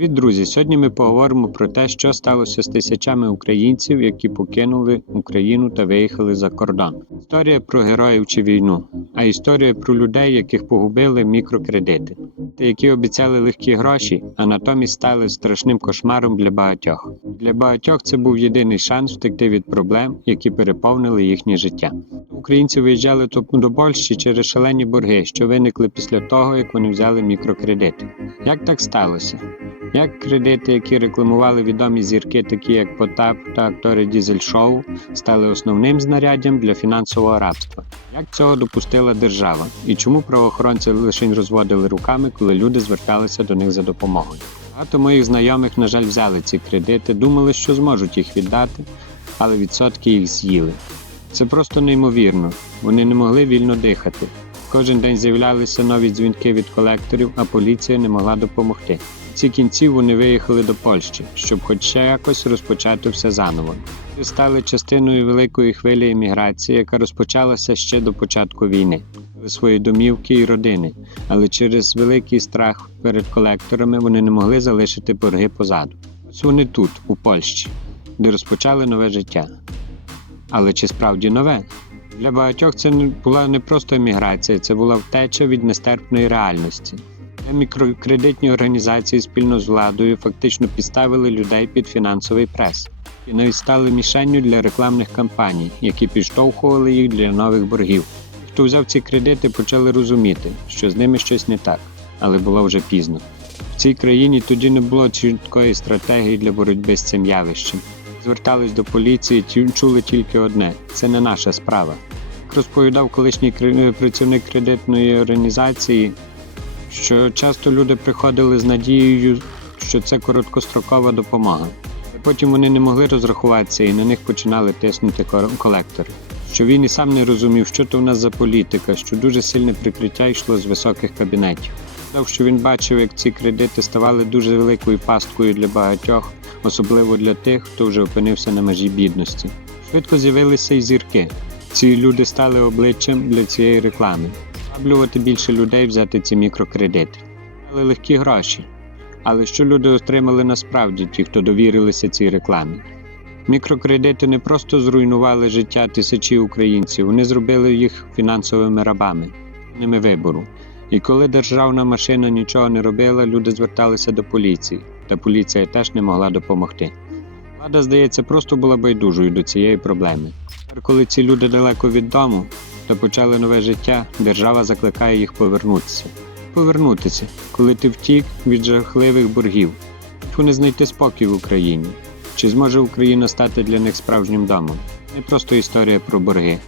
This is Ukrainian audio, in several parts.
Привіт, друзі! Сьогодні ми поговоримо про те, що сталося з тисячами українців, які покинули Україну та виїхали за кордон. Історія про героїв чи війну, а історія про людей, яких погубили мікрокредити, та які обіцяли легкі гроші, а натомість стали страшним кошмаром для багатьох. Для багатьох це був єдиний шанс втекти від проблем, які переповнили їхнє життя. Українці виїжджали до Польщі через шалені борги, що виникли після того, як вони взяли мікрокредити. Як так сталося? Як кредити, які рекламували відомі зірки, такі як Потап та актори Дізель Шоу, стали основним знаряддям для фінансового рабства? Як цього допустила держава? І чому правоохоронці лише розводили руками, коли люди зверталися до них за допомогою? Багато моїх знайомих, на жаль, взяли ці кредити, думали, що зможуть їх віддати, але відсотки їх з'їли. Це просто неймовірно. Вони не могли вільно дихати. Кожен день з'являлися нові дзвінки від колекторів, а поліція не могла допомогти. Кінці вони виїхали до Польщі, щоб хоч ще якось розпочати все заново. Вони стали частиною великої хвилі еміграції, яка розпочалася ще до початку війни. Свої домівки і родини, але через великий страх перед колекторами вони не могли залишити борги позаду. Ось вони тут, у Польщі, де розпочали нове життя. Але чи справді нове? Для багатьох це була не просто еміграція, це була втеча від нестерпної реальності. Мікрокредитні організації спільно з владою фактично підставили людей під фінансовий прес і навіть стали мішенню для рекламних кампаній, які підштовхували їх для нових боргів. Хто взяв ці кредити, почали розуміти, що з ними щось не так, але було вже пізно. В цій країні тоді не було чіткої стратегії для боротьби з цим явищем. Звертались до поліції, чули тільки одне: це не наша справа. Як розповідав колишній працівник кредитної організації, що часто люди приходили з надією, що це короткострокова допомога. Потім вони не могли розрахуватися і на них починали тиснути колектори. Що він і сам не розумів, що то в нас за політика, що дуже сильне прикриття йшло з високих кабінетів. Сказав, що він бачив, як ці кредити ставали дуже великою пасткою для багатьох, особливо для тих, хто вже опинився на межі бідності. Швидко з'явилися й зірки. Ці люди стали обличчям для цієї реклами. Приваблювати більше людей взяти ці мікрокредити. Але легкі гроші. Але що люди отримали насправді, ті, хто довірилися цій рекламі? Мікрокредити не просто зруйнували життя тисячі українців, вони зробили їх фінансовими рабами, ними вибору. І коли державна машина нічого не робила, люди зверталися до поліції, та поліція теж не могла допомогти. Влада, здається, просто була байдужою до цієї проблеми. Тепер, коли ці люди далеко від дому та почали нове життя, держава закликає їх повернутися. Повернутися, коли ти втік від жахливих боргів. Як Вони знайти спокій в Україні. Чи зможе Україна стати для них справжнім домом? Не просто історія про борги.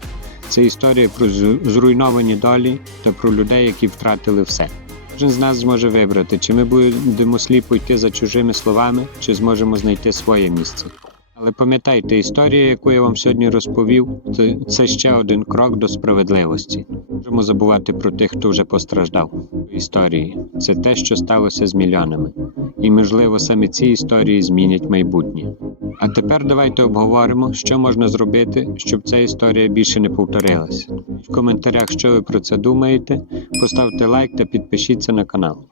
Це історія про зруйновані долі та про людей, які втратили все. Кожен з нас зможе вибрати, чи ми будемо сліпо йти за чужими словами, чи зможемо знайти своє місце. Але пам'ятайте, історія, яку я вам сьогодні розповів, це, це ще один крок до справедливості. Можемо забувати про тих, хто вже постраждав в історії. Це те, що сталося з мільйонами. І, можливо, саме ці історії змінять майбутнє. А тепер давайте обговоримо, що можна зробити, щоб ця історія більше не повторилася. В коментарях, що ви про це думаєте, поставте лайк та підпишіться на канал.